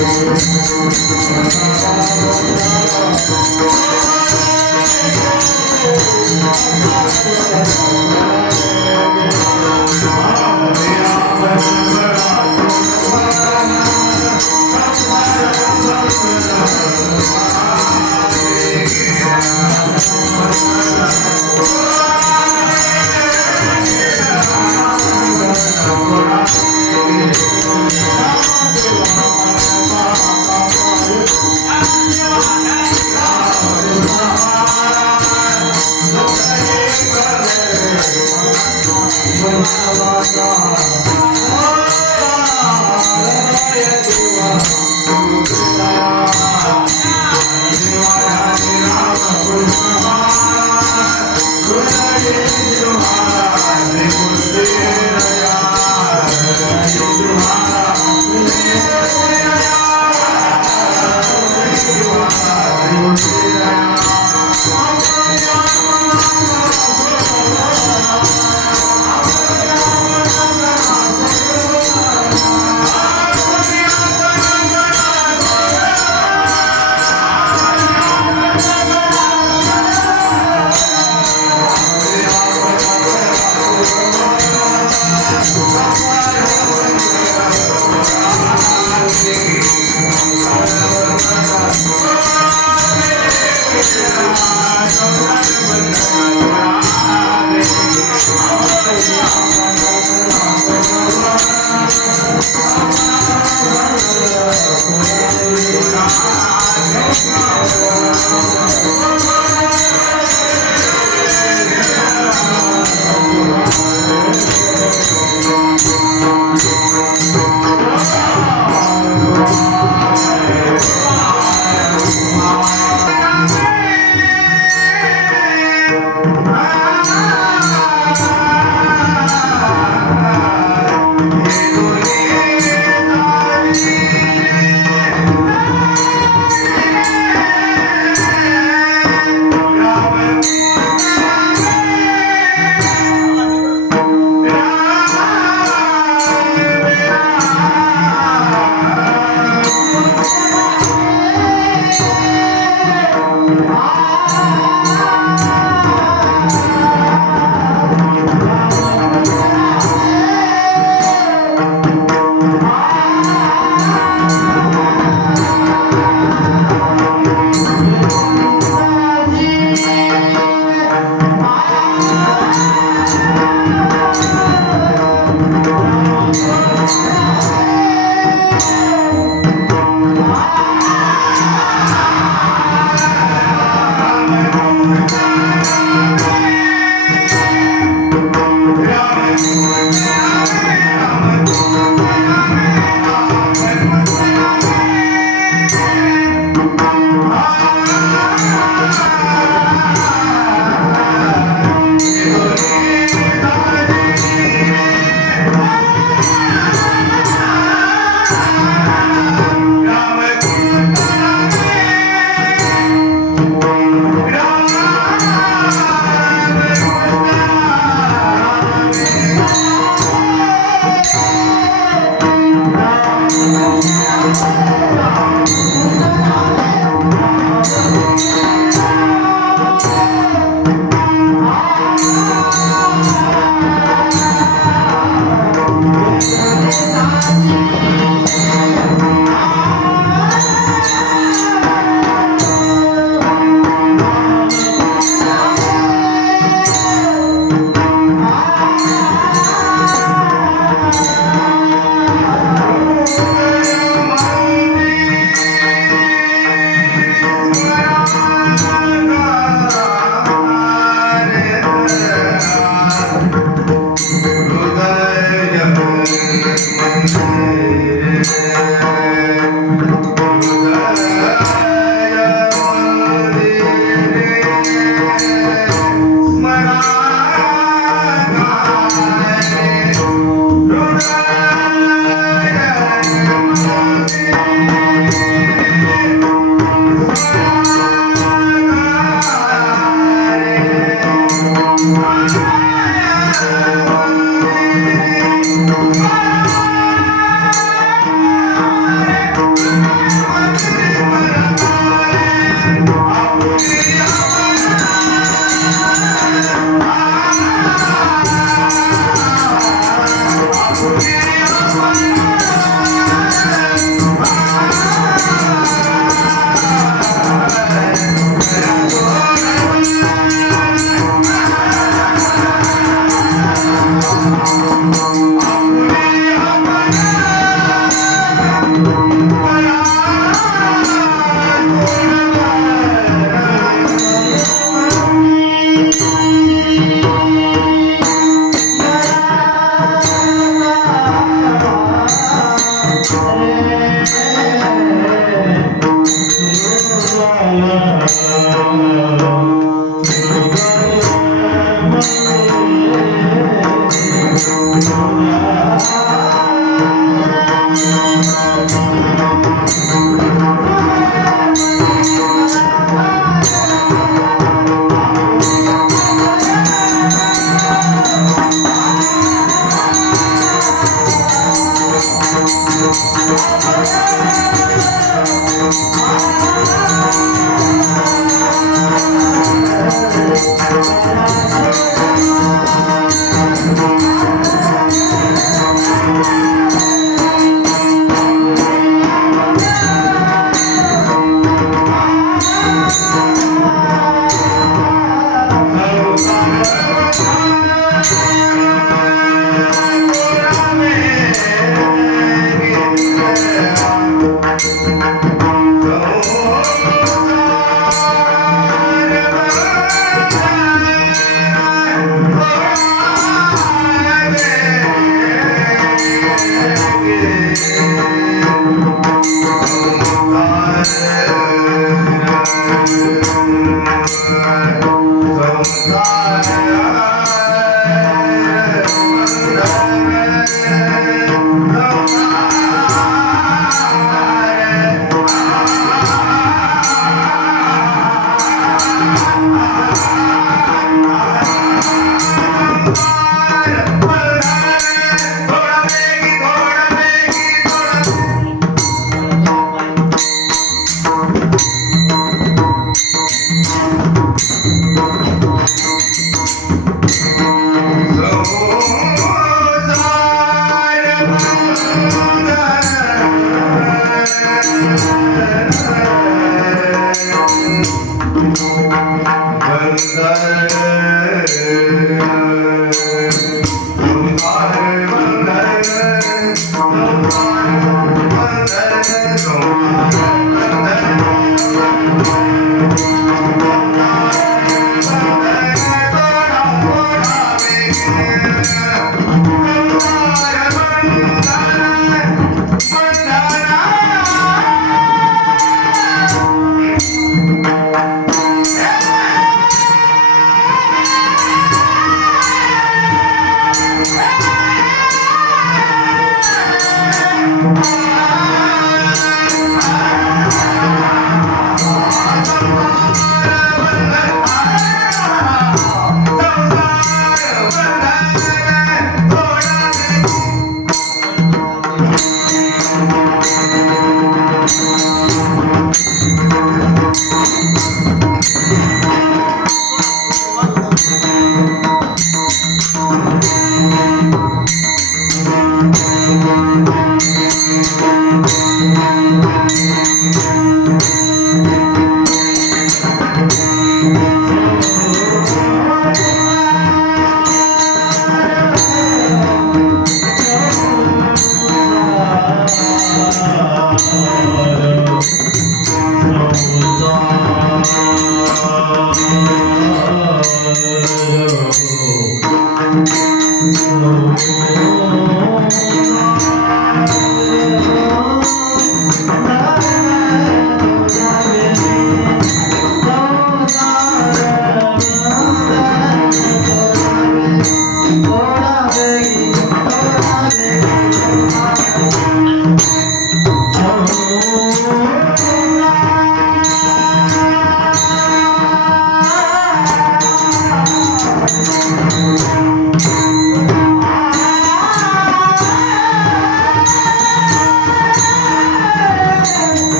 Thank you.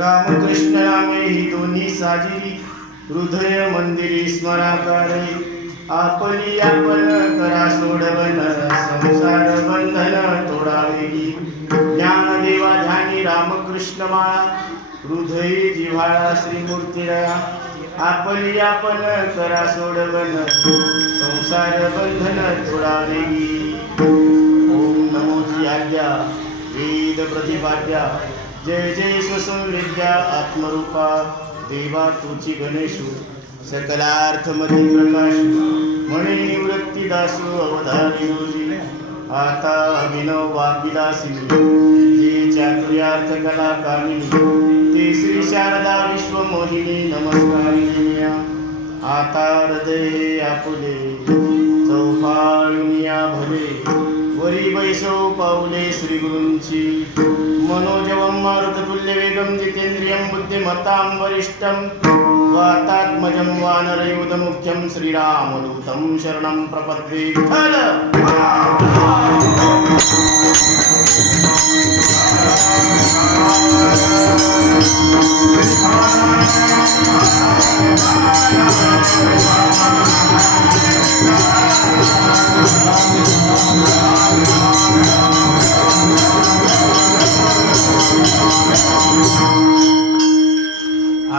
Ramakrishna रामे ही दोन्ही साजिरी हृदय मंदिरी स्मराकारे आपली आपण करा सोडवन संसार बंधन तोडावे ज्ञानदेवा ध्यानी रामकृष्ण माळा हृदयी जिव्हाळा श्रीमूर्तीरा आपली आपण करा सोडवन संसार बंधन तोडावे ओम नमो जी आज्ञा वेद प्रतिपाद्या जय जय स्वसंविद्या आत्मरूपा देवा तुची गणेशु सकलार्थमती प्रकाश म्हणे निवृत्ती दासू अवधानी रोजी आता अभिनव वाग्विलासी जे चातुर्यार्थ कला कामिनी ते श्री शारदा विश्वमोहिनी नमस्कारिणी आता हृदय आपुले चौफाळुनिया भले वरी वैसव पाऊले श्री गुरूंची मनोजवं मारुततुल्य वेगं जितेंद्रियं बुद्धिमत्तां वरिष्ठं वातात्मजं वानरयूथमुख्यं श्रीरामदूतं शरणं प्रपद्ये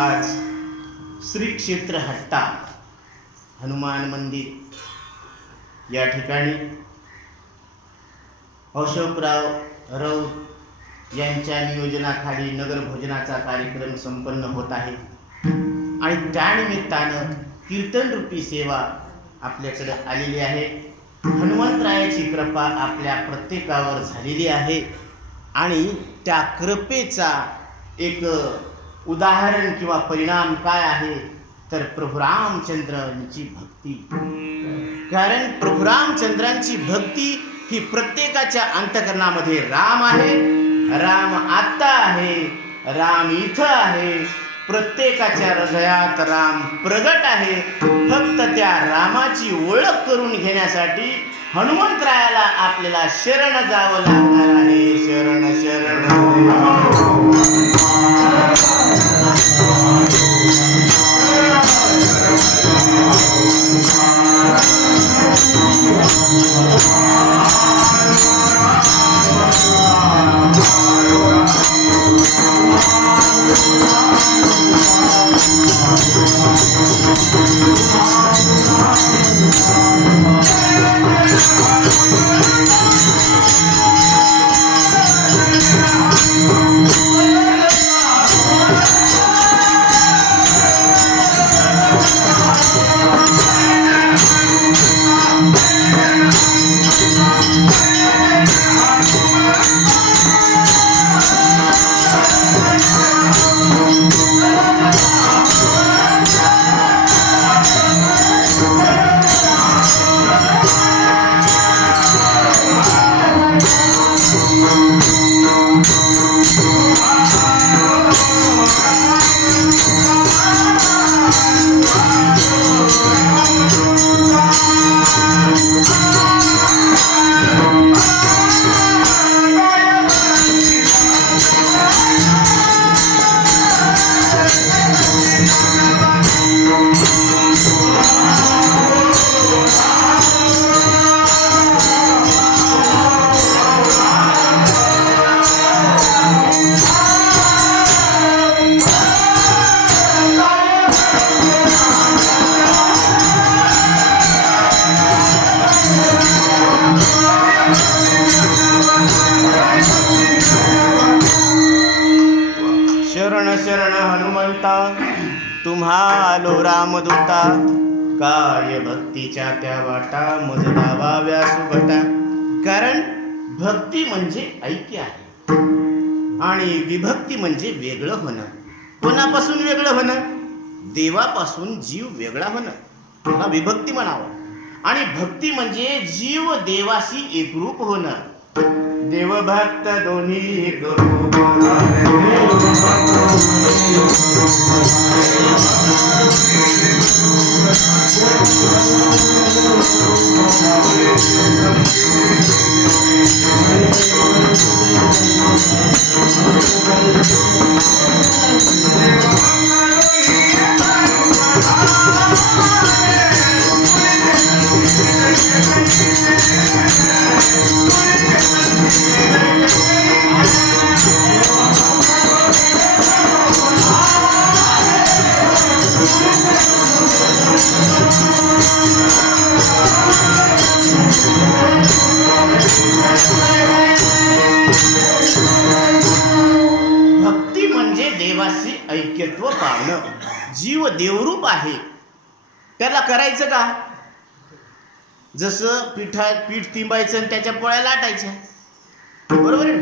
आज श्री क्षेत्र हट्टा हनुमान मंदिर या ठिकाणी अशोकराव राऊत यांच्या नियोजनाखाली नगर भोजनाचा कार्यक्रम संपन्न होत आहे आणि त्यानिमित्तानं कीर्तन रूपी सेवा आपल्याकडे आलेली आहे. हनुमंतरायाची कृपा आपल्या प्रत्येकावर झालेली आहे आणि त्या कृपेचा एक उदाहरण किंवा परिणाम काय आहे तर प्रभू रामचंद्रांची भक्ती. कारण प्रभू रामचंद्रांची भक्ती ही प्रत्येकाच्या अंतःकरणामध्ये राम आहे, राम आता आहे, राम इथं आहे, प्रत्येकाच्या हृदयात राम प्रगट आहे. फक्त त्या रामाची ओळख करून घेण्यासाठी हनुमंतरायाला आपल्याला शरण जावं लागणार आहे. शरण शरण शरण हनुमंता, तुम्हा आलो रामदूता, काय भक्तीच्या त्या वाटा मज दावाव्या सुभटा. कारण भक्ती म्हणजे ऐक्य आहे आणि विभक्ती म्हणजे वेगळं होणं. कोणापासून वेगळं होणं? देवापासून जीव वेगळा होणं, त्याला विभक्ती म्हणावं. आणि भक्ती म्हणजे जीव देवाशी एकरूप होणं. देवभक्त दोन्ही एकरूप. भक्ती म्हणजे देवाशी ऐक्यत्व पावणं. जीव देवरूप आहे, त्याला करायचं का? जसं पीठ तिंबायचं आणि त्याच्या पोळ्या लाटायच्या, बरोबर आहे?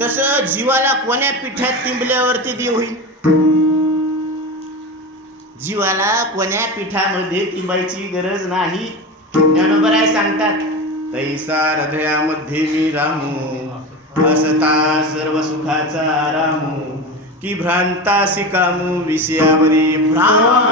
तसं जीवाला कोण्या पिठात तिंबल्यावरती देव होईल? जीवाला कोण्या पिठामध्ये तिंबायची गरज नाही. ज्ञानोबराय सांगतात, तैसा हृदयामध्ये मी रामू, असता सर्व सुखाचा आरामू, की भ्रांतासी कामू विषयावरी भ्रांत.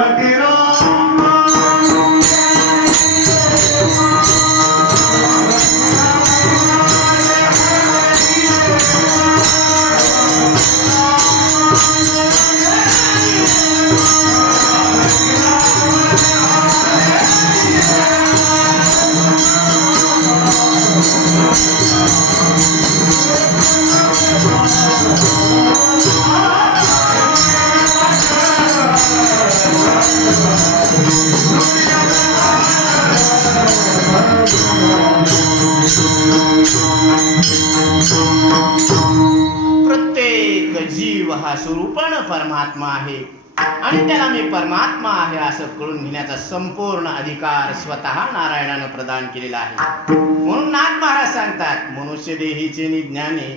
प्रत्येक जीव हा स्वरूपानं परमात्मा आहे आणि त्याला मी परमात्मा आहे असं कळून घेण्याचा संपूर्ण अधिकार स्वतः नारायणानं प्रदान केलेला आहे. म्हणून नाथ महाराज सांगतात, मनुष्य देहीचे निज्ञाने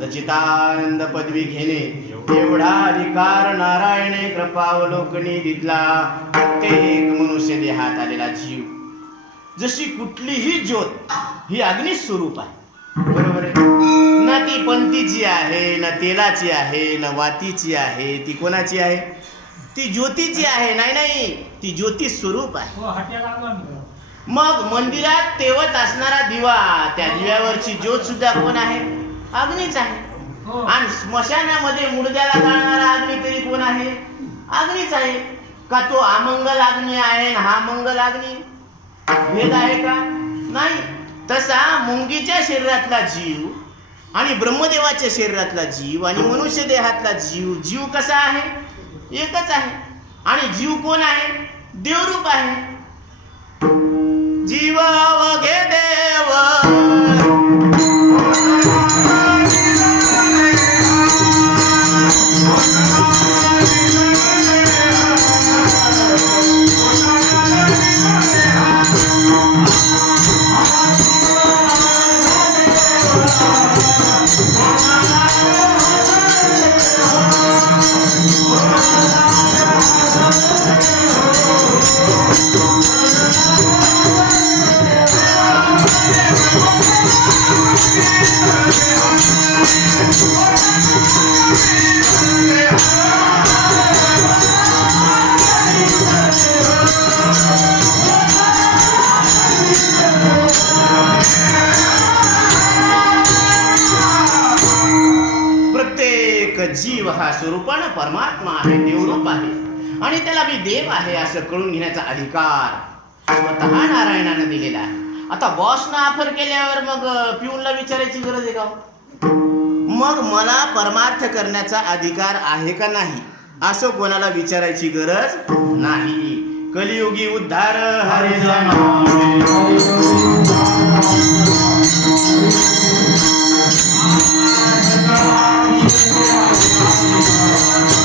सचितानंद पदवी घेणे, एवढा अधिकार नारायणे कृपावलोकनी दिला. प्रत्येक मनुष्य देहात आलेला जीव जशी कुठलीही ज्योत ही अग्नी स्वरूप आहे, बरोबर आहे ना? ती पंथीची आहे, न तेलाची आहे, न वातीची आहे. ती कोणाची आहे? ती ज्योतीची आहे. नाही, ती ज्योती स्वरूप आहे. मग मंदिरात तेवत असणारा दिवा, त्या दिव्यावरची ज्योत सुद्धा कोण आहे? अग्नीच आहे. आणि स्मशानामध्ये मुडद्याला जाणारा अग्नी तरी कोण आहे? अग्नीच आहे. का तो अमंगल अग्नी आहे ना हा मंगल अग्नी? भेद आहे का? नाही. तसा मुंगीच्या शरीरातला जीव आणि ब्रह्मदेवाच्या शरीरातला जीव आणि मनुष्य देहातला जीव कसा आहे? एकच आहे. आणि जीव कोण आहे? देवरूप आहे. जीव वगे देव प्रत्येक जीव हा स्वरूपानं परमात्मा आहे, देवरूप आहे आणि त्याला मी देव आहे असं कळून घेण्याचा अधिकार स्वतः नारायणानं दिलेला आहे. आता बॉसनं ऑफर केल्यावर मग पिऊनला विचारायची गरज आहे का? मग मला परमार्थ करण्याचा अधिकार आहे का नाही असं कोणाला विचारायची गरज नाही. कलियुगी उद्धार हरिजन Thank you.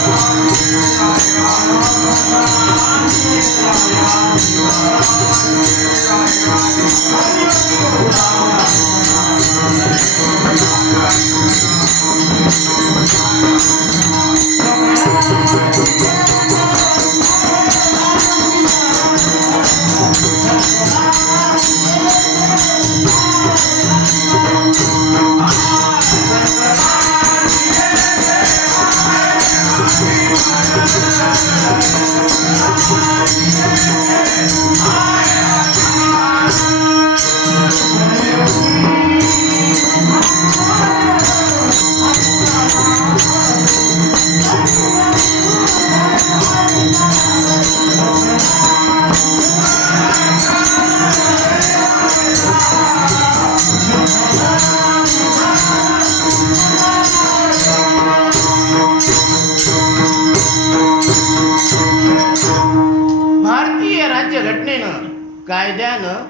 कायद्यानं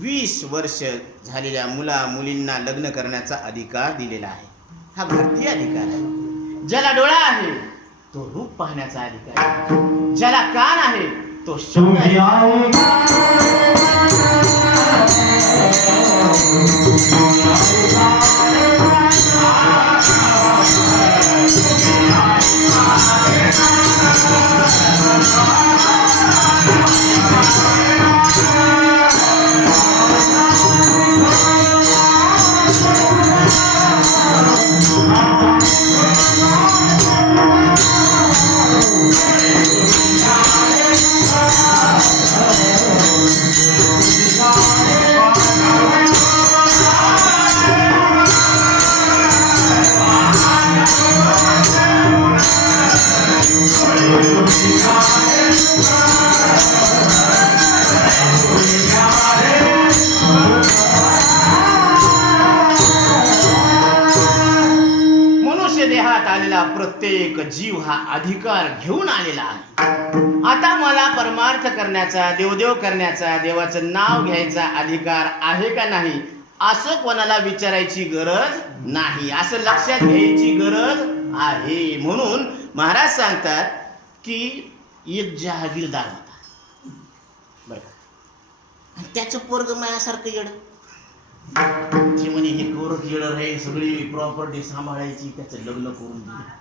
20 वर्ष झालेल्या मुला मुलींना लग्न करण्याचा अधिकार दिलेला आहे. हा भारतीय अधिकार आहे. ज्याला डोळा आहे तो रूप पाहण्याचा अधिकार आहे. ज्याला कान आहे तो शब्द प्रत्येक जीव हा अधिकार घेऊन आलेला आहे. आता मला परमार्थ करण्याचा, देवदेव करण्याचा, देवाचं नाव घ्यायचा अधिकार आहे का नाही असं कोणाला विचारायची गरज नाही, असं लक्षात घ्यायची गरज आहे. म्हणून महाराज सांगतात की एक जहागीरदार होता बरं का, त्याचं पोरग माझ्यासारखं येड. ते म्हणे हे गोरख येड राहील, सगळी प्रॉपर्टी सांभाळायची, त्याचं लग्न करून दिलं.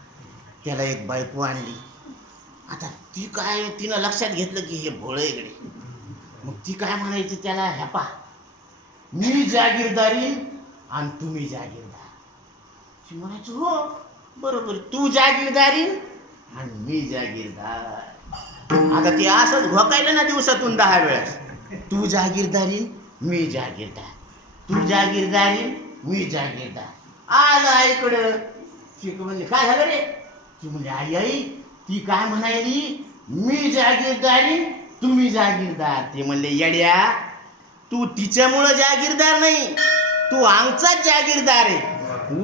त्याला एक बायको आणली. आता ती काय, तिनं लक्षात घेतलं की हे भोळे इकडे. मग ती काय म्हणायची त्याला, ह्या पा मी जागीरदारी आणि तुम्ही जागीरदार. ती म्हणायची हो बरोबर, तू जागीरदारी आणि मी जागीरदार. आता ती असंच घोकायला ना दिवसातून 10 वेळेस, तू जागीरदारी मी जागीरदार, तू जागीरदारी मी जागीरदार. आलं आईकडं. ती म्हणजे काय झालं रे? ती म्हणजे आई आई ती काय म्हणायली, मी जागीरदारी तुम्ही जागीरदार. ते म्हणले येड्या, तू तिच्यामुळं जागीरदार नाही, तू आमचाच जागीरदार आहे.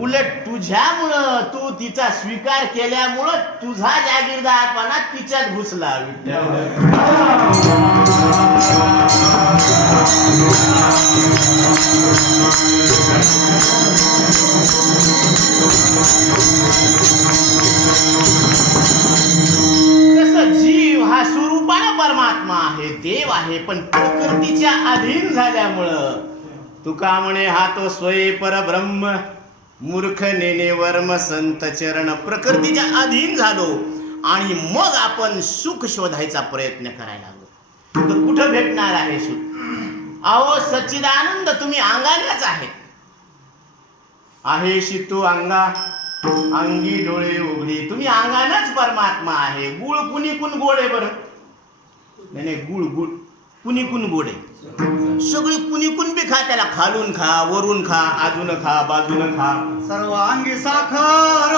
उलट तुझ्यामुळं, तू तिचा स्वीकार केल्यामुळं तुझा जागीरदारपणा तिच्यात घुसला. तसं जीव हा स्वरूपानं परमात्मा आहे, देव आहे, पण प्रकृतीच्या अधीन झाल्यामुळं तुका म्हणे हा तो स्वये परब्रह्म मूर्ख नेने वर्म संत चरण. प्रकृतीच्या अधीन झालो आणि मग आपण सुख शोधायचा प्रयत्न करायला लागलो. तर कुठं भेटणार आहे सुख? अहो सच्चिदानंद तुम्ही अंगानेच आहे शितू अंगा अंगी डोळे उघडी. तुम्ही अंगानच परमात्मा आहे. गुळ कुणीकून गोड आहे बरं? नाही गुळ कुणीकून गोड आहे. सगळी कुणीकून बी खा, त्याला खालून खा, वरून खा, आजून खा, बाजून खा, सर्वांगी साखर.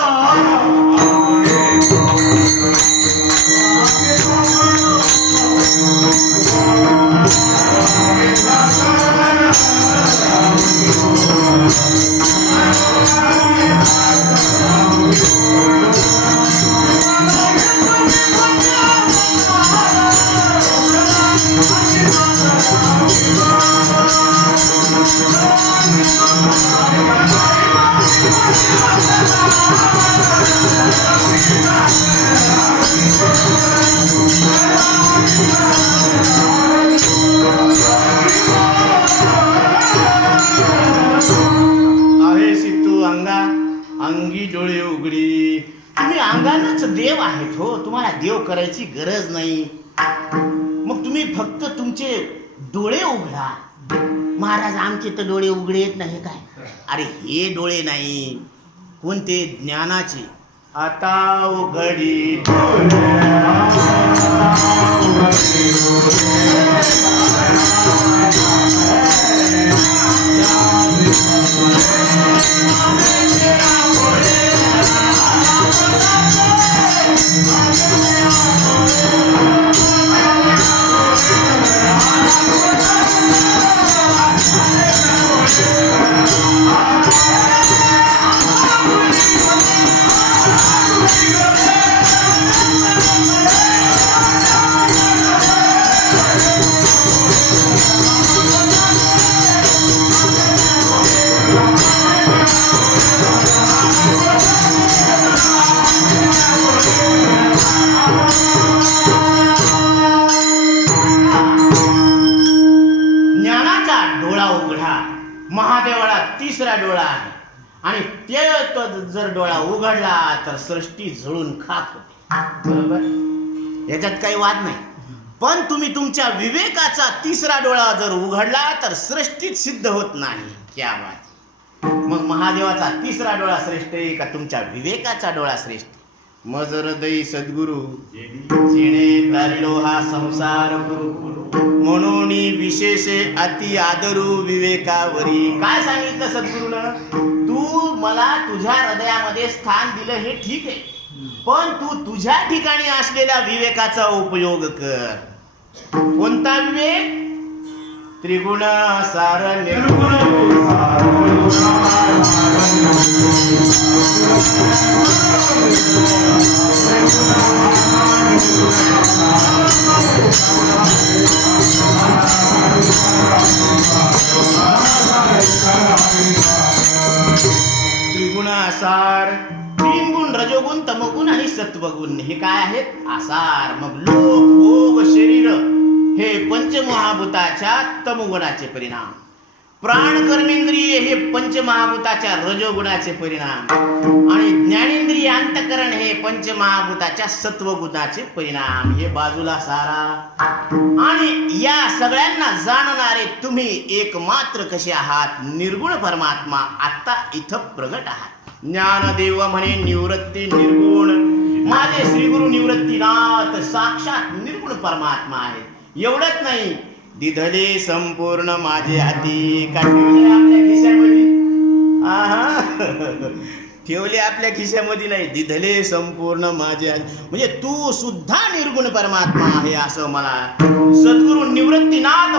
अंगी डोळे उघडी. तुम्ही अंगानच देव आहेत हो, तुम्हाला देव करायची गरज नाही. मग तुम्ही फक्त तुमचे डोळे उघडा. महाराज आमचे तर डोळे उघडे येत नाही काय? अरे हे डोळे नाही, कोणते? ज्ञानाचे. आता उघडी तिसरा डोळा आहे आणि तो जर डोळा उघडला तर सृष्टी जळून खाक होते. बरोबर, याच्यात काही वाद नाही. पण तुम्ही तुमच्या विवेकाचा तिसरा डोळा जर उघडला तर सृष्टीत सिद्ध होत नाही. क्या बात. मग महादेवाचा तिसरा डोळा श्रेष्ठ आहे का तुमच्या विवेकाचा डोळा श्रेष्ठ? मज हृदयी सद्गुरु जिणे तारिलो हा संसार गुरु म्हणून विशेषे अति आदरू विवेकावरी. काय सांगितलं सद्गुरूनं? तू मला तुझ्या हृदयामध्ये स्थान दिलं हे ठीक आहे, पण तू तुझ्या ठिकाणी असलेल्या विवेकाचा उपयोग कर. कोणता विवेक? त्रिगुण सार निर्गुण त्रिगुण आसार, तीन गुण रजोगुण तमोगुण आणि सत्वगुण हे काय आहेत? आसार. मग लोक भोग शरीर हे पंचमहाभूताच्या तमोगुणाचे परिणाम, प्राण कर्मेंद्रिय हे पंचमहाभूताच्या रजोगुणाचे परिणाम आणि ज्ञानेंद्रिय अंतकरण हे पंचमहाभूताच्या सत्वगुणाचे परिणाम. हे बाजूला सारा. आणि या सगळ्यांना जाणणारे तुम्ही एकमात्र कसे आहात? निर्गुण परमात्मा आता इथं प्रगट आहात. ज्ञानदेव म्हणे निवृत्ती निर्गुण. माझे श्रीगुरु निवृत्तीनाथ साक्षात निर्गुण परमात्मा आहेत. एवढंच नाही, दिधले संपूर्ण माझे हाती. का ठेवले आपल्या खिशामध्ये? ठेवले आपल्या खिशामध्ये नाही, दिधले संपूर्ण माझे हाती. म्हणजे तू सुद्धा निर्गुण परमात्मा आहे असं मला सद्गुरु निवृत्तीनाथ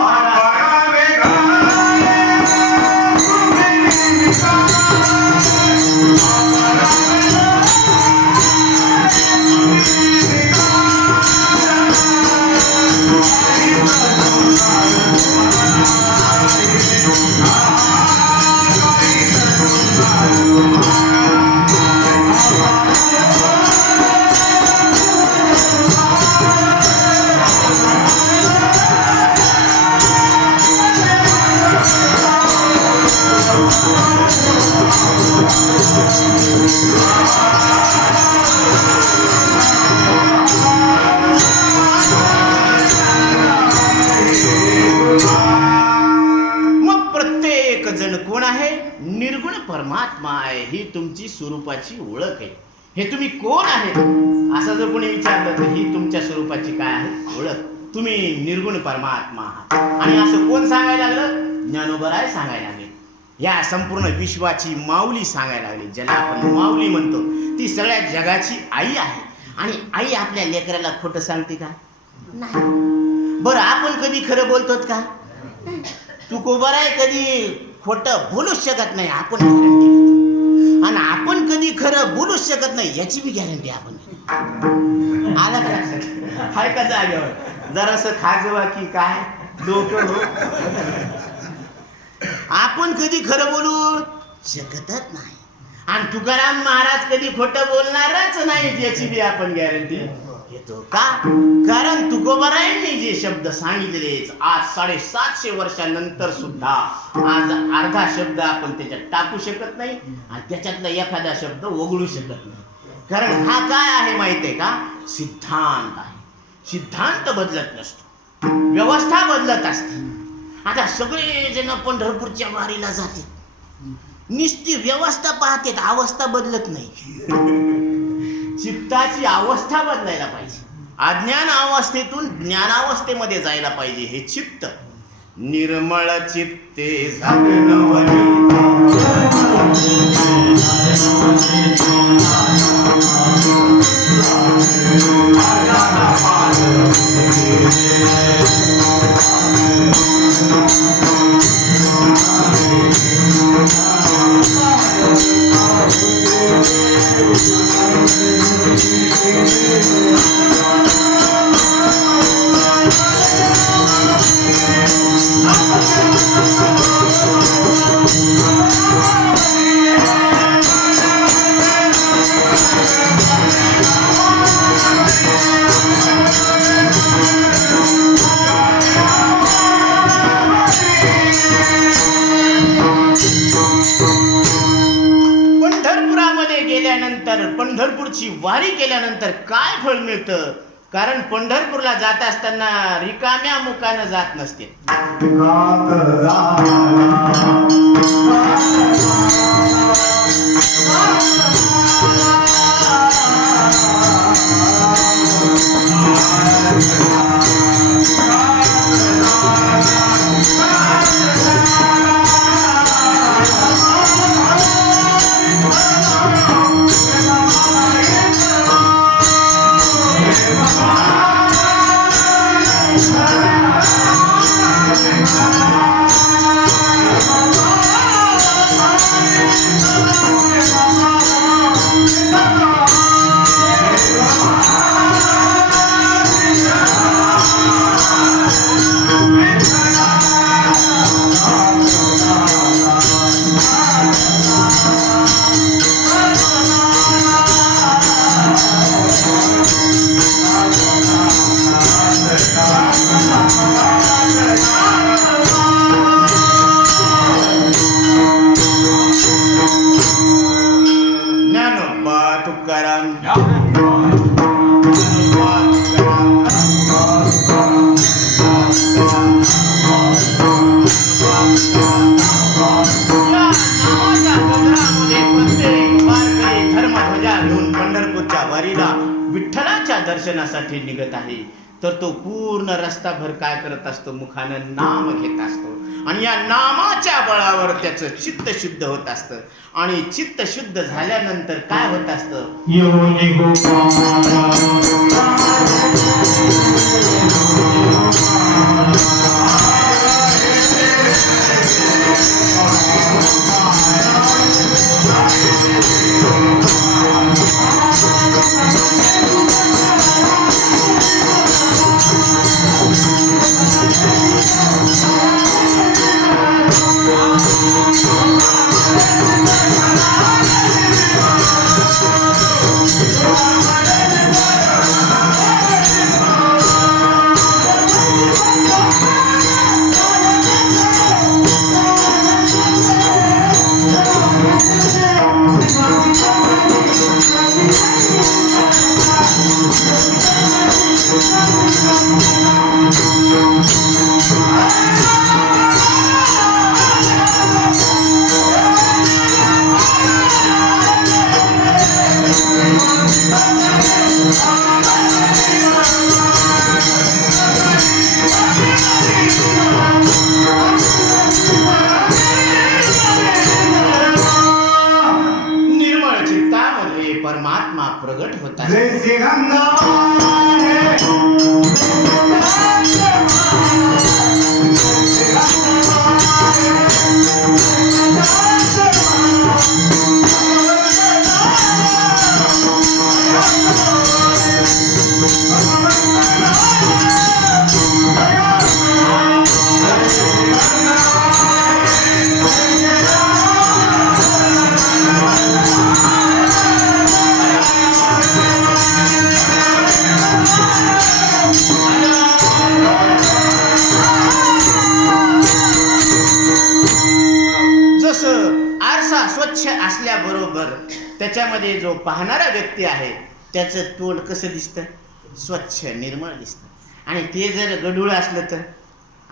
निर्गुण परमात्मा आहे. ही तुमची स्वरूपाची ओळख आहे. हे तुम्ही कोण आहेत असं जर कोणी विचारलं तर ही तुमच्या स्वरूपाची काय आहे? ओळख. तुम्ही निर्गुण परमात्मा आहात. आणि असं कोण सांगायला लागलं? ज्ञानोबराय सांगायला लागले. या संपूर्ण विश्वाची माऊली सांगायला लागली. ज्याला आपण माऊली म्हणतो ती सगळ्या जगाची आई आहे. आणि आई आपल्या लेकराला खोटं सांगते का? नाही. बरं, आपण कधी खरं बोलतो का? तुकोबराय कधी खोटं बोलूच शकत नाही, आपण गॅरंटी घेतो. आणि आपण कधी खरं बोलूच शकत नाही याची बी गॅरंटी आपण घेतो. आला का लक्षात? हाय का जागेवर? जरासं खाजवा की काय डोकं हो. आपण कधी खरं बोलू शकतच नाही. आणि तुकाराम महाराज कधी खोटं बोलणारच नाही याची बी आपण गॅरंटी घेतो. का? कारण तुकोबारायांनी जे शब्द सांगितले आज 750 वर्षानंतर सुद्धा आज अर्धा शब्द आपण त्याच्यात टाकू शकत नाही आणि त्याच्यातला एखादा शब्द वगळू शकत नाही. कारण हा काय आहे माहित आहे का? सिद्धांत आहे. सिद्धांत बदलत नसतो, व्यवस्था बदलत असते. आता सगळे जण पंढरपूरच्या वारीला जाते, निस्ती व्यवस्था पाहते, अवस्था बदलत नाही. चित्ताची अवस्था बदलायला पाहिजे. अज्ञान अवस्थेतून ज्ञानावस्थेमध्ये जायला पाहिजे. हे चित्त निर्मळ चित्ते Thank you. पंढरपूरची वारी केल्यानंतर काय फळ मिळतं? कारण पंढरपूरला जात असताना रिकाम्या मुखानं जात नसते. विठ्ठलाच्या दर्शनासाठी निघत आहे, तर तो पूर्ण रस्ताभर काय करत असतो? मुखानं नाम घेत असतो. आणि या नामाच्या बळावर त्याचं चित्त शुद्ध होत असतं. आणि चित्त शुद्ध झाल्यानंतर काय होत असतं? निर्मळ चित्तामध्ये परमात्मा प्रगट होत आहे. आरसा स्वच्छ असल्याबरोबर त्याच्यामध्ये जो पाहणारा व्यक्ती आहे त्याचं तोंड कसं दिसतं? स्वच्छ निर्मळ दिसतं. आणि ते जर गढूळ असलं तर,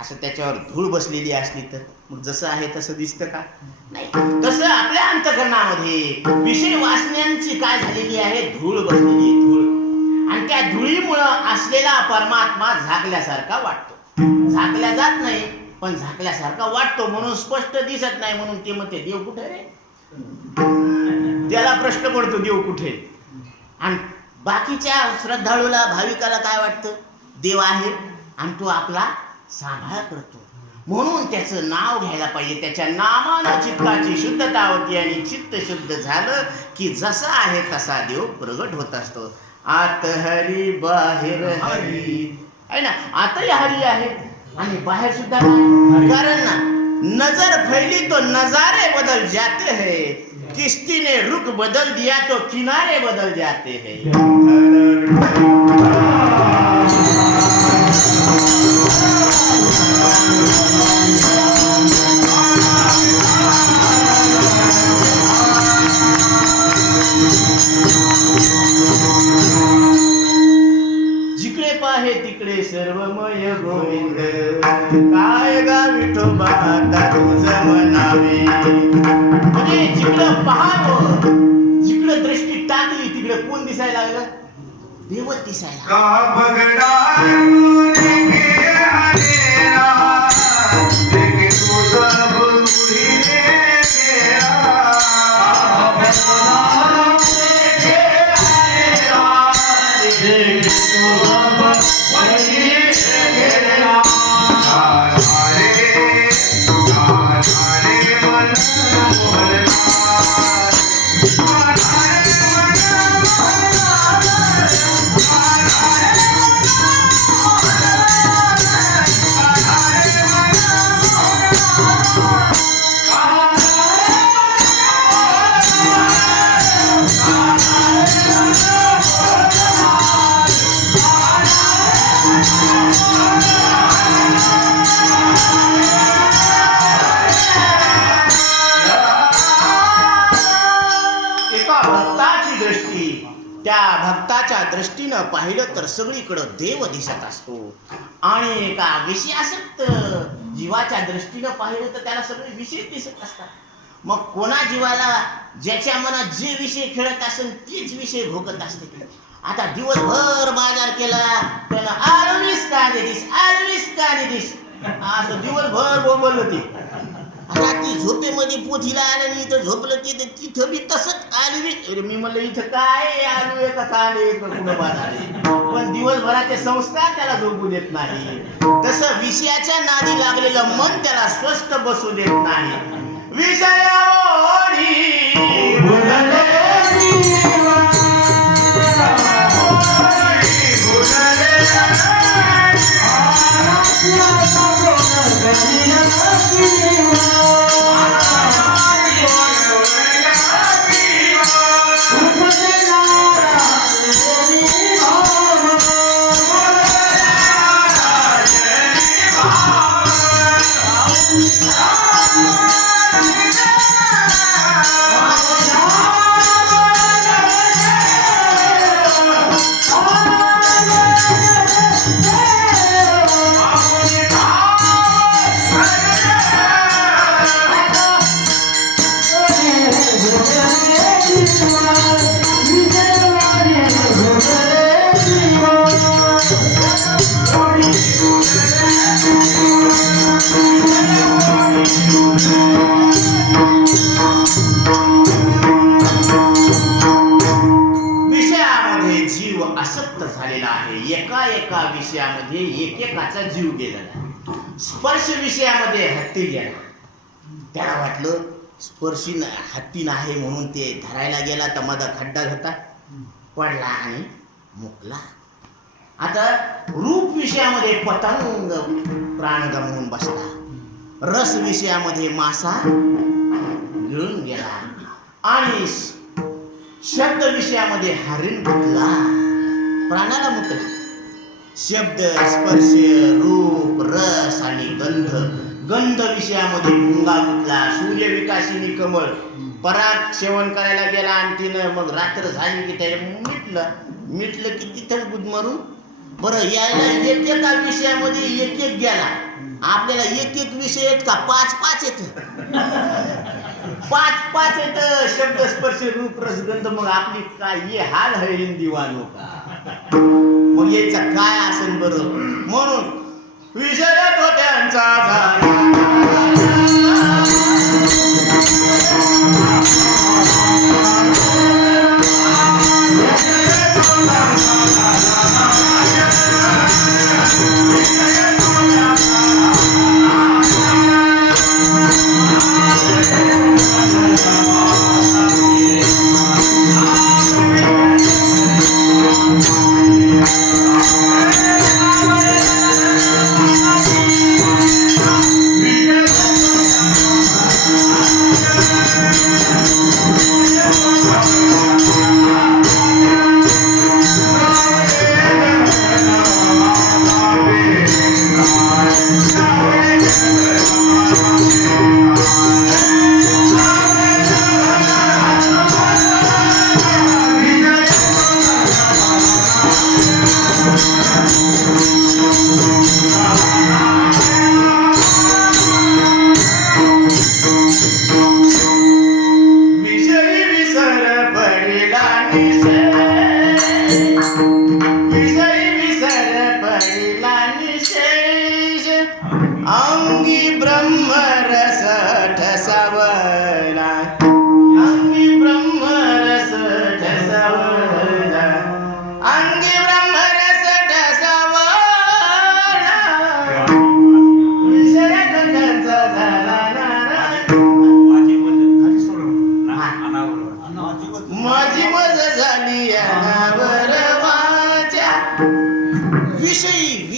असं त्याच्यावर धूळ बसलेली असली तर मग जसं आहे तसं दिसतं का? नाही. तसं आपल्या अंतःकरणामध्ये विषय वासनांची काय झालेली आहे? धूळ बसलेली, धूळ. आणि त्या धुळीमुळं असलेला परमात्मा झाकल्यासारखा वाटतो. झाकल्या जात नाही, पण झाकल्यासारखा वाटतो, म्हणून स्पष्ट दिसत नाही. म्हणून ते म्हणते देव कुठे रे? त्याला प्रश्न पडतो देव कुठे? आणि बाकीच्या श्रद्धाळूला, भाविकाला काय वाटतं? देव आहे आणि तो आपला सांभाळ करतो. म्हणून त्याचं नाव घ्यायला पाहिजे. त्याच्या नामानं चित्ताची शुद्धता होती आणि चित्त शुद्ध झालं की जसा आहे तसा देव प्रगट होत असतो. आत हरी बाहेर हरी आहे ना. आतही हरी आहे आणि बाहेर सुद्धा नाही. कारण ना नजर फैली तो नजारे बदल जाते हैं, किश्ती ने रुख बदल दिया तो किनारे बदल जाते हैं. सर्वमय गोविंद काय गा विठोबा आता तुझं म्हणावे. म्हणजे जिकडं पाहावं, जिकडं दृष्टी टाकली तिकडं कोण दिसायला लागलं? देवच दिसायला. का बगडा देखे हरेरा देखे तुझा बंधुहीने केला. देखे हरेरा देखे तुझा बंधुहीने केला. ठाणे मन मोहनलाल त्या भक्ताच्या दृष्टीनं पाहिलं तर सगळीकडं देव दिसत असतो. आणि एका विषयासक्त जीवाच्या दृष्टीनं पाहिलं तर त्याला सगळे विषय दिसत असतात. मग कोणा जीवाला ज्याच्या मनात जे विषय खेळत असेल तीच विषय भोगत असते. आता दिवसभर बाजार केला त्यानं आरवीस का दिस आरवीस का दिस असं दिवसभर बोंबललं ते. आता ती झोपेमध्ये पोथीला आलं नाही तर झोपलं ते तिथं बी तसंच आलू. मी म्हणलं इथं काय आलू आहे का कांदे कुठं बाजारे. पण दिवसभराचे संस्कार त्याला झोपू देत नाही. तसं विषयाच्या नादी लागलेलं मन त्याला स्वस्थ बसू देत नाही. विषयाओढी एका विषयामध्ये एकेकाचा जीव गेलेला. स्पर्श विषयामध्ये हत्ती गेला. त्याला वाटलं स्पर्शी हत्ती नाही म्हणून ते धरायला गेला तर माझा खड्डा होता पडला आणि मुकला. आता रूप विषयामध्ये पतंग प्राण गमावून बसला. रस विषयामध्ये मासा गिळून गेला. आणि शब्द विषयामध्ये हरिण गुतला, प्राणाला मुकला. शब्द स्पर्श रूप रस आणि गंध. गंध विषयामध्ये भुंगा गुतला. सूर्यविकासिनी कमळ पराग सेवन करायला गेला आणि तिनं मग रात्र झाली की त्याला मिटलं की तिथं गुदमरून. बरं यायला एक एका विषयामध्ये एक एक गेला. आपल्याला एक एक विषय आहेत का? पाच पाच येत पाच पाच येत. शब्द स्पर्श रूप रस गंध. मग आपली काय ये हाल है दिवानो का. मग याचा काय असेल बरं. म्हणून विषय तो त्यांचा झाला.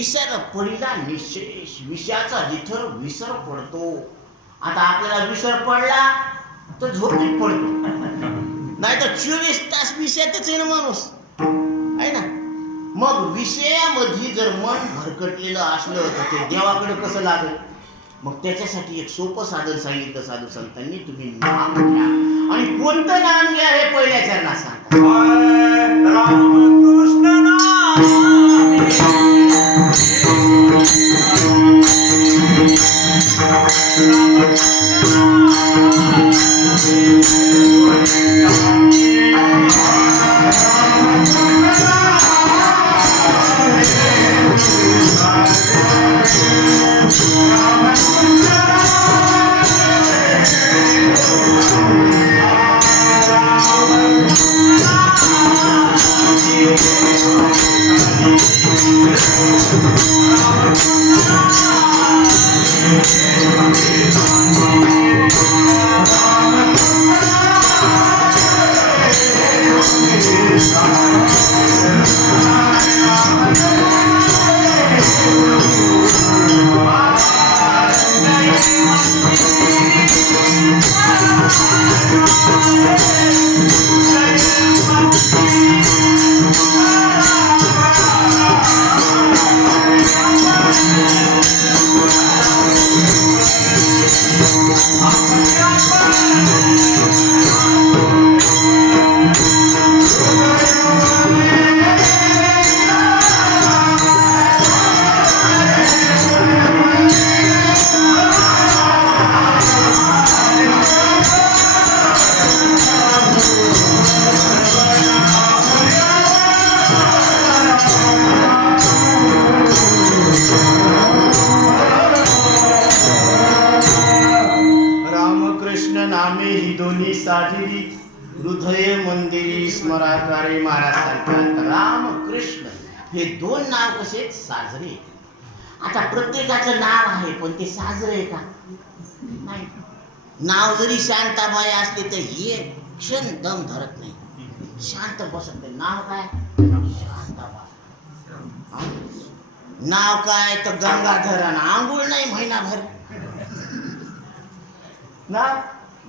विसर पडिला निशेष, विषयाचा जिथं विसर पडतो. आता आपल्याला विसर पडला तर झोपीत पडतो, नाही तर 24 तास विषयातच आहे ना माणूस, आहे ना. मग विषयामध्ये जर मन भरकटलेलं असलं तर ते देवाकडे कसं लागेल? मग त्याच्यासाठी एक सोपं साधन सांगितलं साधू संतांनी, तुम्ही नाम घ्या. आणि कोणतं नाम घ्या हे पहिल्या चरणात सांगतात. रामकृष्ण नामे ही दोन्ही साजिरी, हृदय मंदिरी स्मराकारे. महाराज सांगतात राम कृष्ण हे दोन नाव कसे साजरे. आता प्रत्येकाचं नाव आहे पण ते साजरे आहे का? नाही. नाव जरी शांताबाई असले तर एक क्षण दम धरत नाही, शांत बसत नाही. नाव काय? शांताबाई. नाव काय तर गंगाधर, आंघोळ नाही महिनाभर. नाव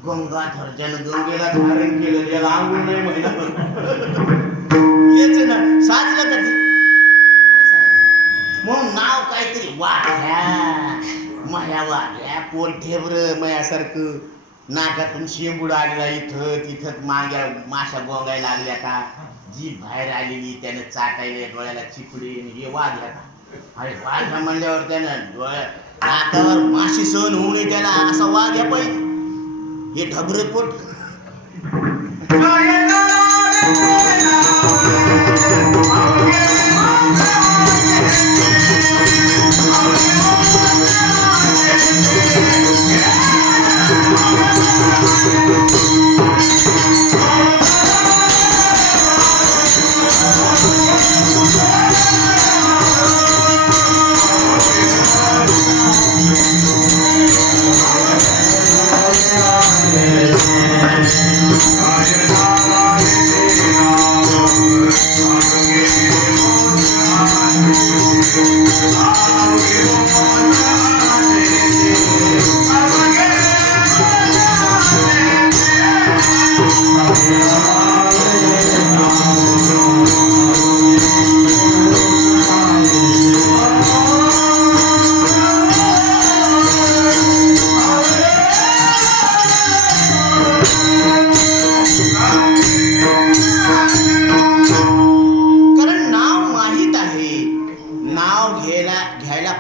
गंगाधर, ज्यानं गंगेला धारण केलं त्याला आंघोळ नाही महिनाभर. याच ना साजलं कधी नाही साजलं. म्हणून नाव काहीतरी वाघ्या, माया वाघ्या, पोट ठेबर मयासारखं, नाकातून शेंबूड आलेला इथं तिथं, माग्या माशा गोंगायला लागल्या का, जी बाहेर आलेली त्यानं चाटायला डोळ्याला चिपडे, हे वाघ्या का? अरे वाघ्या म्हणल्यावर त्यानं डोळ्या नाकावर माशी सहन होऊ नये त्याला, असा वाघ्या पाहिजे. हे ढबरे पोट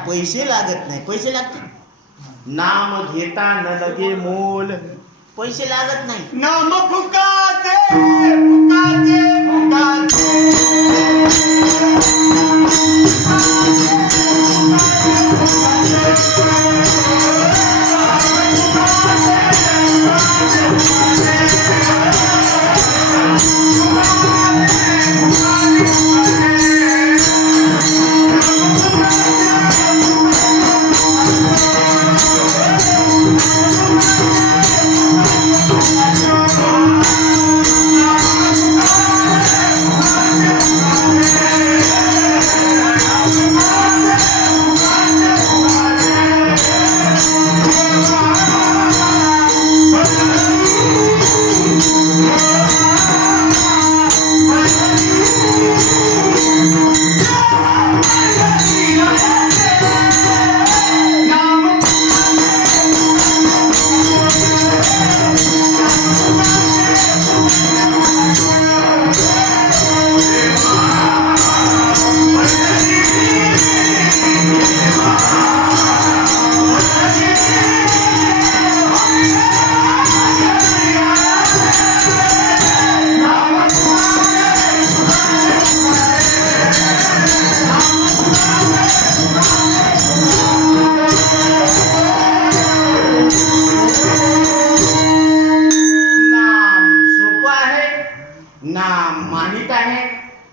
पैसे लागत नाही. पैसे लागते? नाम घेता न लगे मोल. पैसे लागत नाही. नाम फुकाचे फुकाचे फुकाचे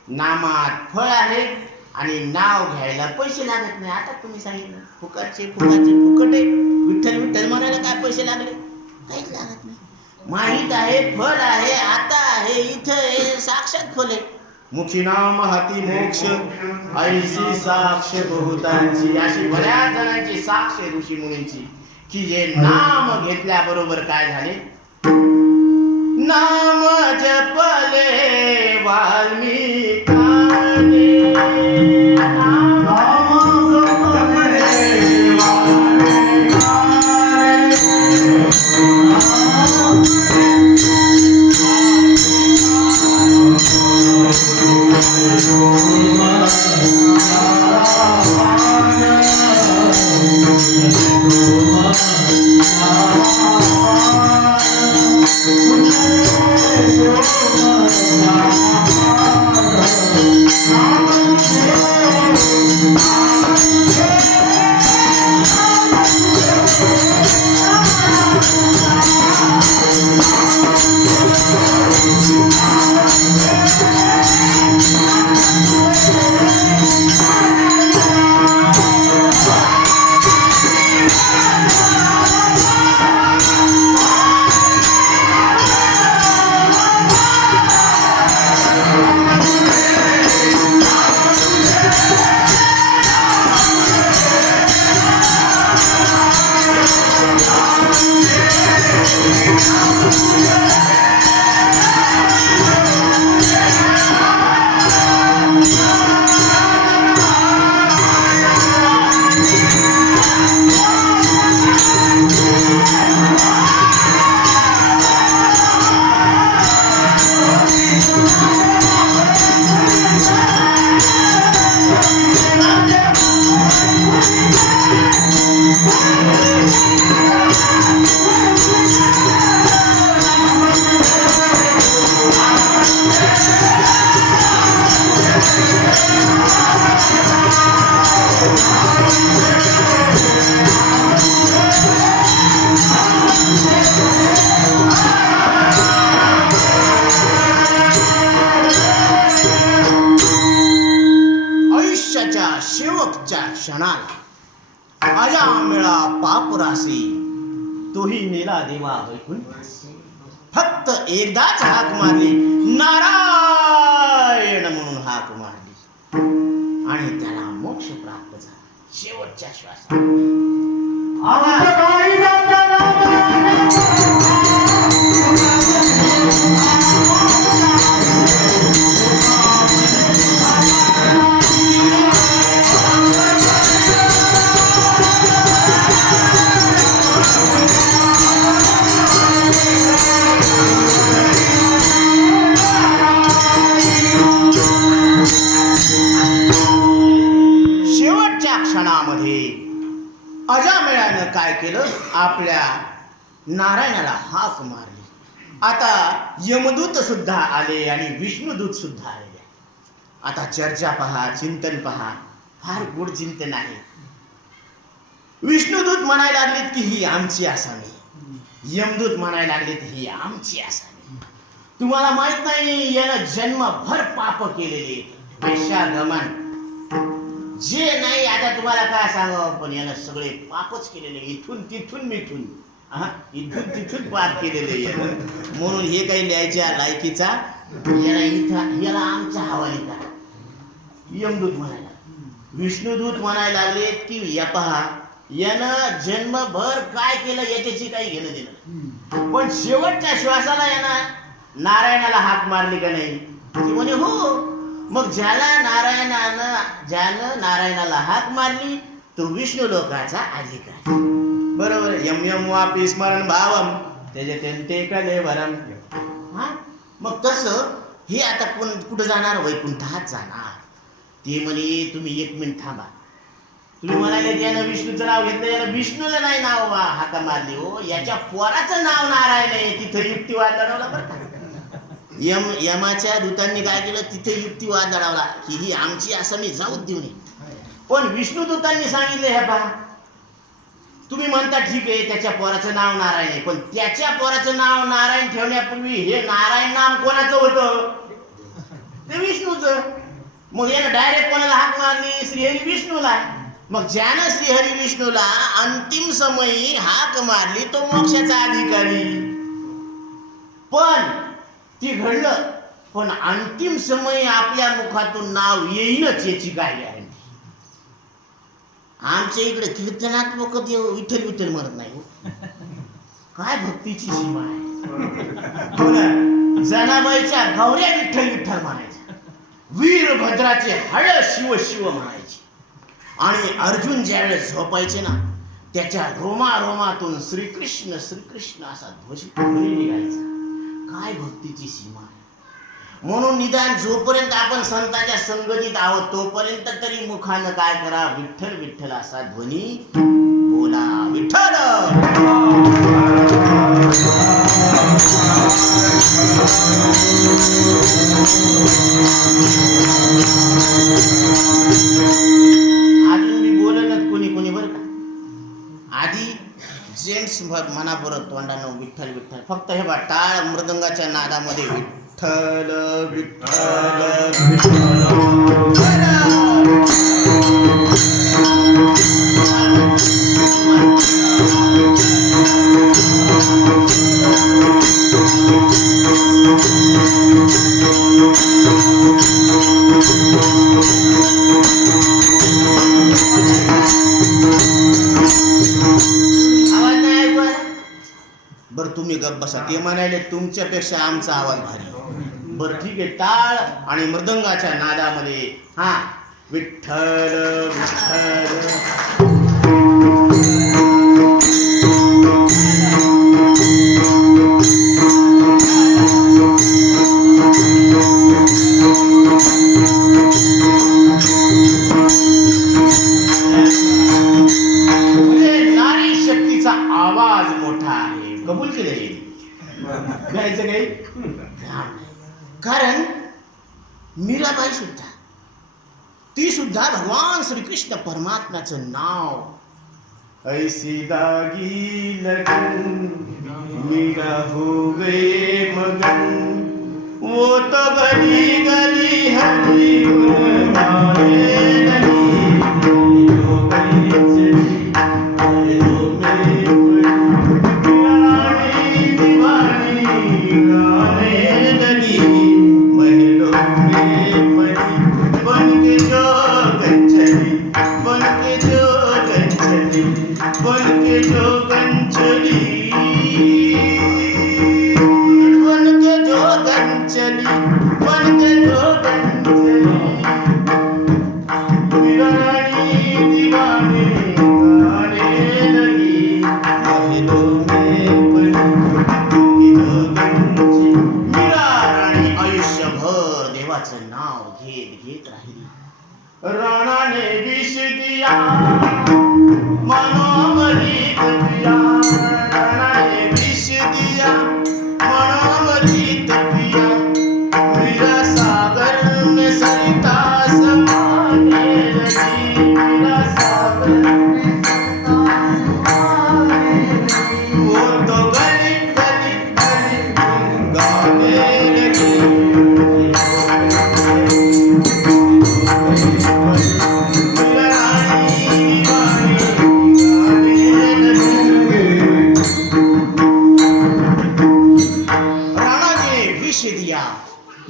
नामात फळ आहे आणि नाव घ्यायला पैसे लागत नाही. आता तुम्ही सांगितलं फुकटचे फुकट आहे. विठ्ठल विठ्ठल म्हणायला काय पैसे लागले? काहीच लागत नाही. माहित आहे, फळ आहे, आता आहे, इथं आहे, साक्षात फळ आहे. मुखी नाम हाती मोक्ष ऐशी साक्ष बहुतांची, अशी बऱ्याच जणांची साक्ष ऋषी मुनींची, की जे नाम घेतल्याबरोबर काय झाले? नाम जपले वाल्मिकाने, शेवटच्या क्षणाला अजामिळा पापराशी तोही नेला देवा वैकुंठासी. फक्त एकदाच हाक मारली, नारायण म्हणून हाक मारली आणि त्याला मोक्ष प्राप्त झाला. शेवटच्या श्वासात अजामिळानं काय केलं? आपल्या नारायणाला हाक मारली. आता यमदूत सुद्धा आले आणि विष्णुदूत सुद्धा आले. आता चर्चा पहा, चिंतन पहा, फार गोड चिंतन आहे. विष्णुदूत म्हणायला लागलेत की ही आमची आसामी, यमदूत म्हणायला लागलेत ही आमची आसामी. तुम्हाला माहित नाही यानं जन्मभर पाप केलेले, वेश्यागमन जे नाही. आता तुम्हाला काय सांगावं, पण यानं सगळे पापच केलेले, इथून तिथून मिथून, इथून तिथून पाप केलेले यानं. म्हणून हे काही लिहायच्या लायकीचा याला आमच्या हवाली करा. यमदूत म्हणायला, विष्णुदूत म्हणायला लागलेत की या पहा यानं जन्मभर काय केलं याच्याशी काही घेणं देणं, पण शेवटच्या श्वासाला यानं नारायणाला हाक मारली का नाही? ती म्हणे हो. मग ज्यानं नारायणाला हाक मारली तो विष्णू लोकाचा अधिकार. बरोबर. यम यम वापी स्मरण भावम त्याचे ते कलेवरम. मग तसं हे आता कुठं जाणार? वैकुंठात जाणार. ते म्हणे तुम्ही 1 मिनिट थांबा. तुम्ही म्हणाले यानं विष्णूचं नाव घेतलं, यानं विष्णूला नाही नाव हाका मारली हो, याच्या पोराचं नाव नारायण आहे. तिथं युक्तिवाद लढवला बरं का. यमाच्या दूतांनी काय केलं? तिथे युक्तिवाद लढवला की ही आमची असं मी जाऊच देऊ नये. पण विष्णू दूतांनी सांगितले हे पहा तुम्ही म्हणता ठीक आहे त्याच्या पोराचं नाव नारायण आहे, पण त्याच्या पोराचं नाव नारायण ठेवण्यापूर्वी हे नारायण नाम कोणाचं होतं? ते विष्णूचं. मग यानं डायरेक्ट कोणाला हाक मारली? श्रीहरी विष्णूला. मग ज्यानं श्रीहरी विष्णूला अंतिम समयी हाक मारली तो मोक्षाचा अधिकारी. पण ती घडलं, पण अंतिम समयी आपल्या मुखातून नाव येईनच याची काय गॅरंटी? आमच्या इकडे कीर्तनात लोक देव विठ्ठल विठ्ठल म्हणत नाही. काय भक्तीची सीमा आहे. हो ना, जनाबाईच्या गौऱ्या विठ्ठल विठ्ठल म्हणायच्या, वीरभद्राचे हळ शिव शिव म्हणायचे. आणि अर्जुन ज्यावेळेस झोपायचे ना, त्याच्या रोमारोमातून श्रीकृष्ण श्रीकृष्ण असा ध्वज निघायचा. काय भक्तीची सीमा आहे. म्हणून निदान जोपर्यंत आपण संतांच्या संगतीत आहोत तोपर्यंत तरी मुखानं काय करा, विठ्ठल विठ्ठल असा ध्वनी बोला. विठ्ठल अजून मी बोलनच कोणी कोणी बरं का. आधी जेंट्स म्हणा बरं तोंडानं विठ्ठल विठ्ठल. फक्त हे बा टाळ मृदंगाच्या नादामध्ये विठ्ठल विठ्ठल आवाज नाही ऐकू आला? बरं तुम्ही गप्प बसा. ते म्हणाले तुमच्यापेक्षा आमचा आवाज भारी. बरं ठीक आहे, टाळ आणि मृदंगाच्या नादामध्ये हा विठ्ठल विठ्ठल. नारी शक्तीचा आवाज मोठा आहे. कबूल केले घ्यायचं काही. कारण मीराबाई सुद्धा, ती सुद्धा भगवान श्रीकृष्ण परमात्म्याचं नाव ऐसी दागी लगन मीरा हो गए मगन वो तो गली गली हरी गुन गाए नहीं जो गली चली आयो में पुरानी दीवानी गाने लगी महलों में पड़ी बन के जो गंचली बन के जो गंचली बन के जो गंचली बन के जो गंचली बन के जो गंचली दीवानी दीवानी गाने लगी महलों में पड़ी जो गंचली. मीरा राणी आयुष्यभर देवाचं नाव घेत घेत राहिली. राणाने विष दिया मनोमरीत पिया. राणाने विष दिया मनोमरीत पिया. मीरा सागर में सरिता समाने लगी. मीरा सागर में सरिता समाने लगी. वो तो गली गली गली गुन गाने लगी.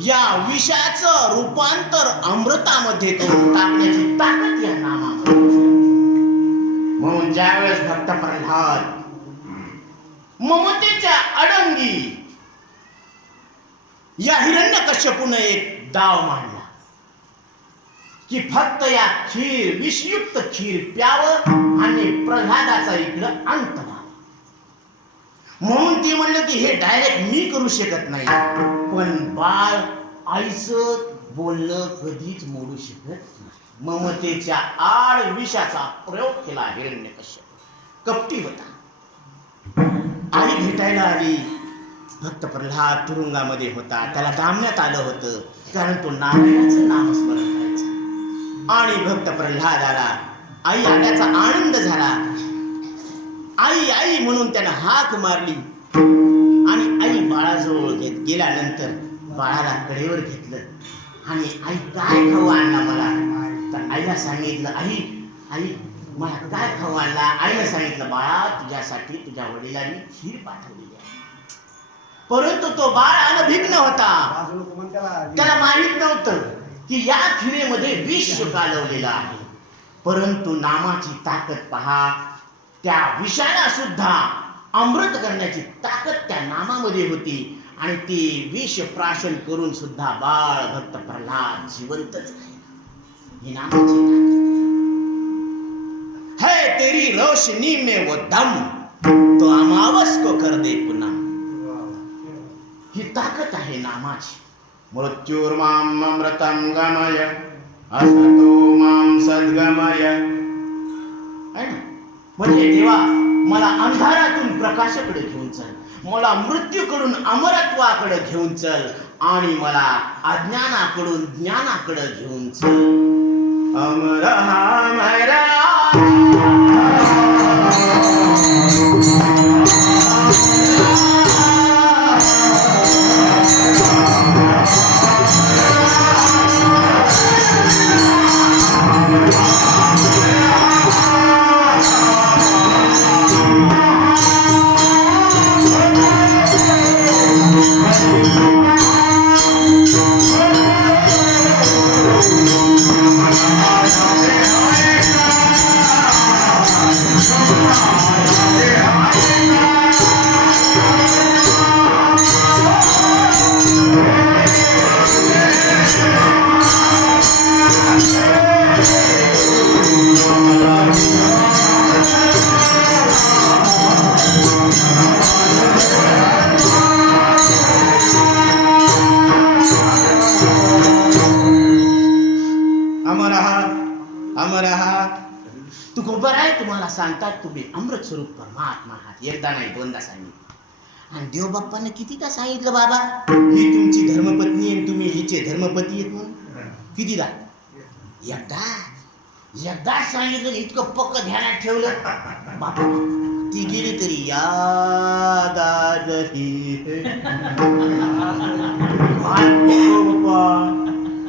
या विषाचं रूपांतर अमृतामध्ये करून टाकण्याची ताकद या नामामध्ये. म्हणून ज्यावेळेस भक्त प्रल्हाद ममतेच्या अडंगी या हिरण्यकश्यपूने एक डाव मांडला की फक्त या खीर विषयुक्त खीर प्यावं आणि प्रल्हादाचा इकडं अंत व्हावा. म्हणून ते म्हणलं की हे डायरेक्ट मी करू शकत नाही, पण बाळ आईचं बोलणं कधीच मोडू शकत नाही. ममतेच्या आड विषाचा प्रयोग केला हिरण्यकश्यप. कपटी होता. आई भेटायला आली. भक्त प्रल्हाद तुरुंगामध्ये होता. त्याला डांबण्यात आलं होतं कारण तो नारायणाचं नामस्मरण करायचा. आणि भक्त प्रल्हाद आला. आई आल्याचा आनंद झाला. आई आई म्हणून त्यानं हाक मारली आणि आई बाळाजवळ गेल्यानंतर बाळाला कडेवर घेतलं आणि आई काय खाऊ आणला मला? तर आईला सांगितलं, आई आई मला काय खाऊ आणला? आईने सांगितलं, बाळा तुझ्यासाठी तुझ्या वडिलांनी खीर पाठवलेली आहे. परंतु तो बाळ अनभिज्ञ होता. त्याला माहित नव्हतं की या खिरेमध्ये विष कालवलेलं आहे. परंतु नामाची ताकद पहा, त्या विषाला सुद्धा अमृत करण्याची ताकद त्या नामामध्ये होती. आणि ती विष प्राशन करून सुद्धा बाळ भक्त प्रल्हाद जिवंतच आहे. ही नामाची ताकद है. तेरी रोशनी में वो दम तो अमावस को कर दे पुन्हा. ही ताकद आहे नामाची. मृत्युर्माम अमृतं गमय असतो मां सद्गमय. है ना? म्हणजे देवा मला अंधारातून प्रकाशाकडे घेऊन चल, मला मृत्यूकडून अमरत्वाकडे घेऊन चल आणि मला अज्ञानाकडून ज्ञानाकडे घेऊन चल. अमर हमरा तुम्हाला सांगतात तुम्ही अमृत स्वरूप परमात्मा आहात. एकदा नाही दोनदा सांगितलं. आणि देव बाप्पाने कितीदा सांगितलं, बाबा ही तुमची धर्मपत्नी आहे, तुम्ही हिचे धर्मपती आहेत म्हणून. कितीदा? एकदा सांगितलं. इतकं पक्क ध्यानात ठेवलं. बापा ती गेली तरी याद रही.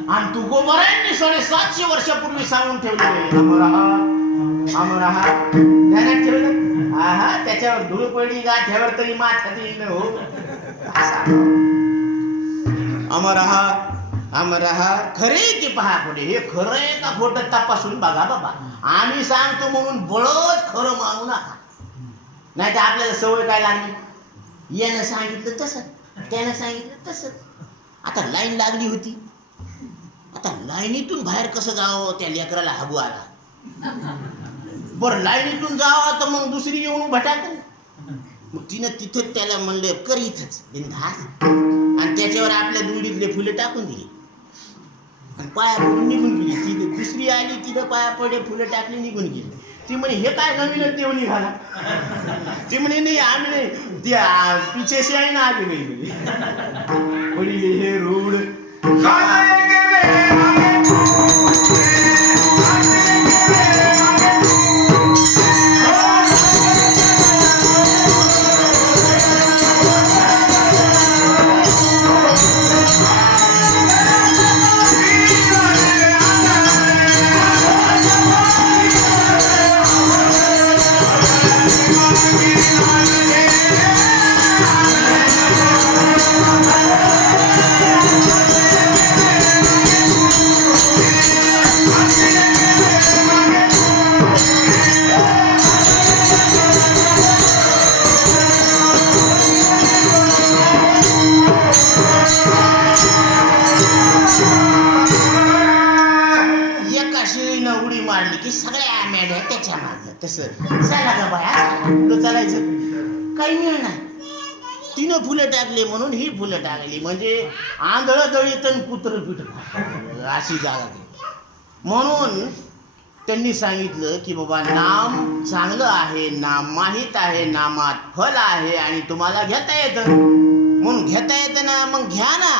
आणि तू गोबरांनी 750 वर्षापूर्वी सांगून ठेवले, अमर आहात. ध्यानात ठेवलं. आहा त्याच्यावर धूळ पडली गाठ्यावर तरी माथ्यात येईल हो. अमर आहात. खरे की पहा पुढे, हे खरं आहे का खोटं तपासून बघा बाबा. आम्ही सांगतो म्हणून बळच खरं मानू नका. नाही तर आपल्याला सवय काय लागली, यानं सांगितलं तसं, त्यानं सांगितलं तसं. आता लाईन लागली होती. आता लाईनीतून बाहेर कसं जावं त्या लेकराला हागू आला. बरं लाईनीतून जावं तर मग दुसरी येऊन भटाकल. मग तिनं तिथं त्याला म्हणलं कर इथंच बिनधास. आणि त्याच्यावर आपल्या दुंडीतले फुले टाकून दिली आणि पाया पडून निघून गेली. ती दुसरी आली, तिथं पाया पडे फुले टाकली, निघून गेली. ती म्हणे हे काय नवीनच देव निघाला. ती म्हणे नाही आम्ही नाही, त्या पिछेशी आहे ना आली नाही. वडील हे रूढ की सगळ्या मेढ्या त्याच्या मागं. तसं चला ग बाया, पुढं चालायचं काही मिळ नाही. तिनं फुलं टाकले म्हणून ही फुलं टाकली. म्हणजे आंधळ दळीत कुत्र पिठ अशी जागा ती. म्हणून त्यांनी सांगितलं की बाबा नाम चांगलं आहे, नाम माहीत आहे, नामात फल आहे आणि तुम्हाला घेता येतं. म्हणून घेता येतं ना, मग घ्या ना.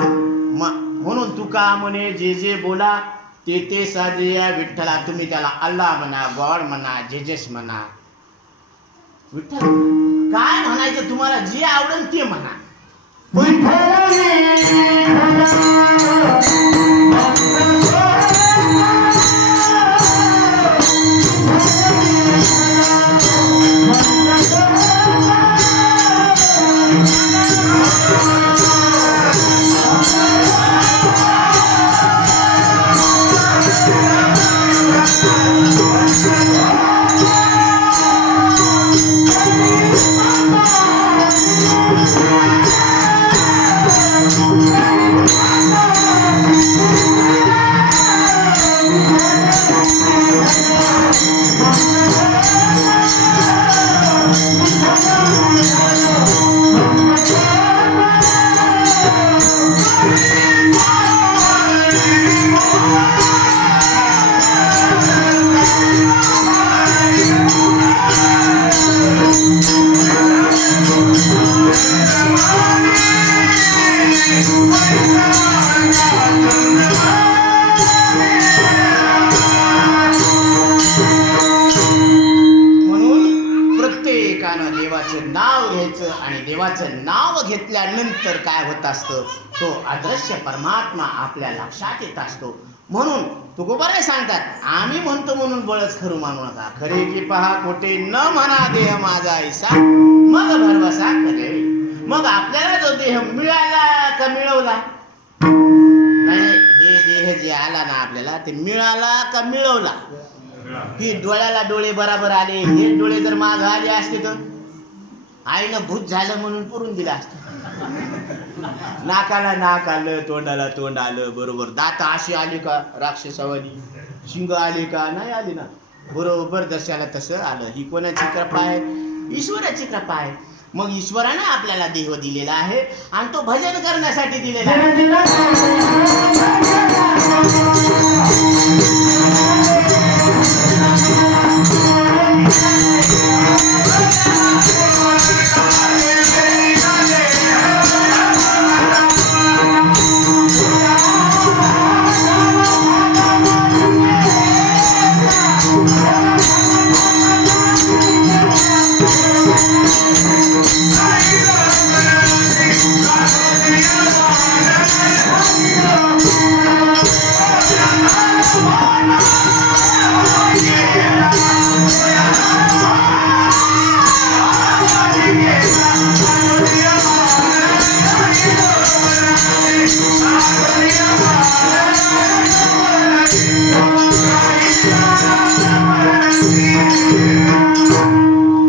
म्हणून तुका म्हणे जे जे बोला ते साधे या विठ्ठला. तुम्ही त्याला अल्लाह म्हणा, गॉड म्हणा, जेजस म्हणा, विठ्ठल काय म्हणायचं तुम्हाला जे आवडेल ते म्हणा. म्हणून प्रत्येकानं देवाचं नाव घ्यायचं आणि देवाचं नाव घेतल्यानंतर काय होत असतं, तो अदृश्य परमात्मा आपल्या लक्षात येत असतो. म्हणून तुकोबाराय सांगतात, आम्ही म्हणतो म्हणून बळच खरू मानू नका, खरे की पहा कोठे न म्हणा देह माझा ऐसा, मग भरवसा करे. मग आपल्याला जो देह मिळाला का मिळवला, नाही हे देह जे आला ना आपल्याला, ते मिळाला का मिळवला. ही डोळ्याला डोळे बराबर आले, हे डोळे जर माग आले असते तर आईनं भूत झालं म्हणून पुरून दिलं असतं. नाकाला नाक आलं, तोंडाला तोंड आलं, बरोबर दात अशी आली का राक्षसावाली, शिंग आली का नाही आली ना, बरोबर जशाला तसं आलं. ही कोणाची कृपा आहे, ईश्वराची कृपा आहे. मग ईश्वरानं आपल्याला देह दिलेला आहे आणि तो भजन करण्यासाठी दिलेला आहे.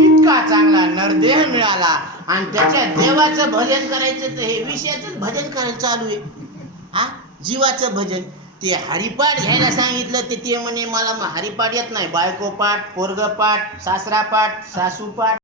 इतका चांगला नरदेह मिळाला आणि त्याच्या देवाचं भजन करायचं, तर हे विषयाचं भजन करायचं चालू आहे. हा जीवाचं भजन. ते हरिपाठ घ्यायला सांगितलं, ते म्हणे मला हरिपाठ येत नाही, बायको पाठ, पोरग पाठ, सासरा पाठ, सासू पाठ.